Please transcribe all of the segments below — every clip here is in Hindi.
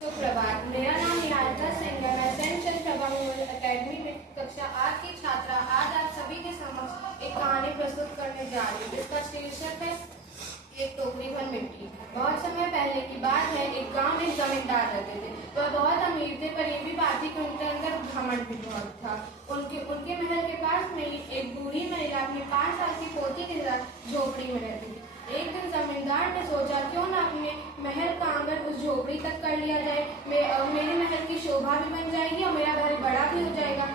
सुप्रभात। मेरा नाम निहारिका सिंह है। मैं सेंट चंद प्रभा मेमोरियल अकेडमी में कक्षा 8 की छात्रा आज आप सभी के समक्ष एक कहानी प्रस्तुत करने जा रही हूँ जिसका शीर्षक है एक टोकरी भर मिट्टी। बहुत समय पहले की बात है। एक गांव में जमींदार रहते थे। वह बहुत अमीर थे, पर ये भी बात थी कि उनके अंदर घमंड भी बहुत था। उनके महल के पास में ही एक बूढ़ी महिला अपनी 5 साल की पोती के साथ झोपड़ी में रहती थी। एक दिन जमींदार ने सोचा क्यों ना अपने महल का आंगन उस झोपड़ी तक कर लिया जाए। मेरे महल की शोभा भी बन जाएगी और मेरा घर बड़ा भी हो जाएगा।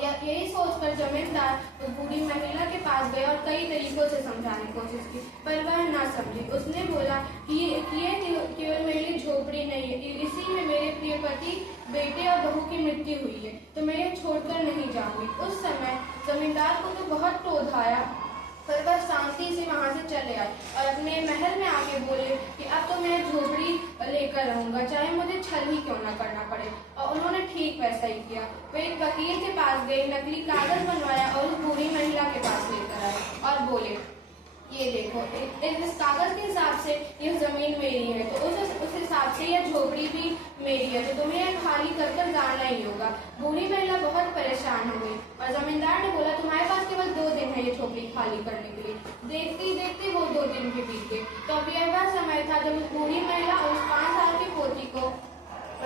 यही सोचकर जमींदार उस बूढ़ी महिला के पास गया और कई तरीकों से समझाने की कोशिश की, पर वह ना समझी। उसने बोला कि ये केवल मेरी झोपड़ी नहीं है, इसी में मेरे प्रिय पति, बेटे और बहू की मृत्यु हुई है, तो मैं ये छोड़कर नहीं जाऊंगी। उस समय जमींदार को तो बहुत क्रोध आया, पर वह शांति से वहां से चले आए और अपने महल में आके बोले कि अब तो मैं झोपड़ी लेकर रहूंगा, चाहे मुझे छल ही क्यों ना करना पड़े। और उन्होंने ठीक वैसा ही किया। वे एक वकील के पास गए, नकली कागज बनवाया और उस बूढ़ी महिला के पास लेकर आए और बोले, ये देखो, इस कागज के हिसाब से यह जमीन मेरी है, तो उस हिसाब से यह झोपड़ी भी मेरी है, तो तुम्हें यह खाली कर कर जाना ही होगा। बूढ़ी महिला बहुत परेशान हो गई और जमींदार ने बोला, तुम्हारे पास केवल 2 दिन है ये झोपड़ी खाली करने के लिए। देखते देखते वो 2 दिन भी बीत गए। तो अब यह वह समय था जब उस बूढ़ी महिला और उस 5 साल की पोती को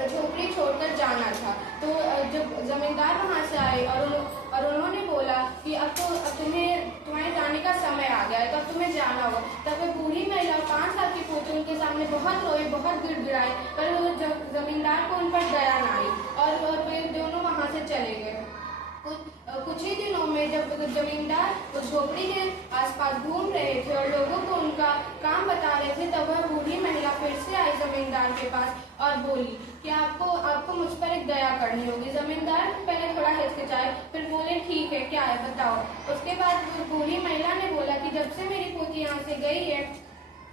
झोपड़ी छोड़कर जाना था। तो जब जमींदार वहां से आए और उन्होंने बोला कि अब तुम्हारे जाने का समय आ गया है, तो अब तुम्हें जाना होगा। तब वो बूढ़ी महिला और 5 साल की पोती उनके सामने बहुत रोए, बहुत गिड़गिड़ाए, पर वो जमींदार को उन पर दया ना आई और वे दोनों वहां से चले गए। कुछ ही दिनों में जब जमींदार उस झोपड़ी के आसपास घूम रहे थे और लोगों को उनका काम बता रहे थे, तब वह बूढ़ी महिला फिर से आई जमींदार के पास और बोली कि आपको मुझ पर एक दया करनी होगी। जमींदार पहले थोड़ा हिचकिचाए, फिर बोले, ठीक है, क्या है बताओ। उसके बाद बूढ़ी महिला ने बोला कि जब से मेरी पोती यहाँ से गई है,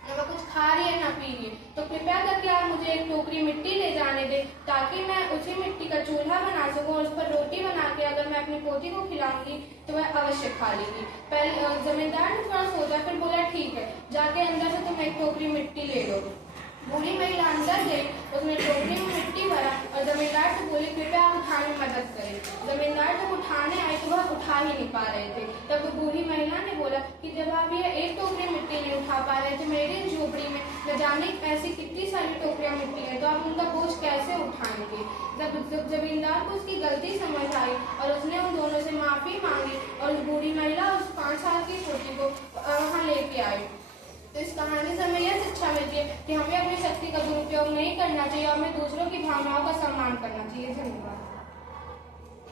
वह कुछ खा रही है ना पी रही है, तो कृपया करके आप मुझे एक टोकरी मिट्टी ले जाने दें, ताकि मैं उसी मिट्टी का चूल्हा बना सकूं और उस पर रोटी बना के अगर मैं अपनी पोती को खिलाऊंगी तो वह अवश्य खा लेगी। पहले जमींदार ने थोड़ा सोचा, फिर बोला, ठीक है, जाके अंदर से तुम एक टोकरी मिट्टी ले लो। बूढ़ी महिला अंदर गई, उसने टोकरी में मिट्टी भरा और जमींदार से बोली, कृपया आप उठाने में मदद करें। जमींदार जब उठाने आए तो वह उठा ही नहीं पा रहे थे। तब बूढ़ी महिला ने बोला कि जब आप ये एक टोकरी मिट्टी नहीं उठा पा रहे थे, मेरी झोपड़ी में न जाने ऐसी कितनी सारी टोकरियां मिट्टी है, तो आप उनका बोझ कैसे उठाएंगे। जब जमींदार को उसकी गलती समझ आई और उसने उन दोनों से माफी मांगी और उस बूढ़ी महिला उस 5 साल की पोती को वहां लेके आई। तो इस कहानी से हमें यह शिक्षा मिलती है कि हमें अपनी शक्ति का दुरुपयोग नहीं करना चाहिए और हमें दूसरों की भावनाओं का सम्मान करना चाहिए। धन्यवाद।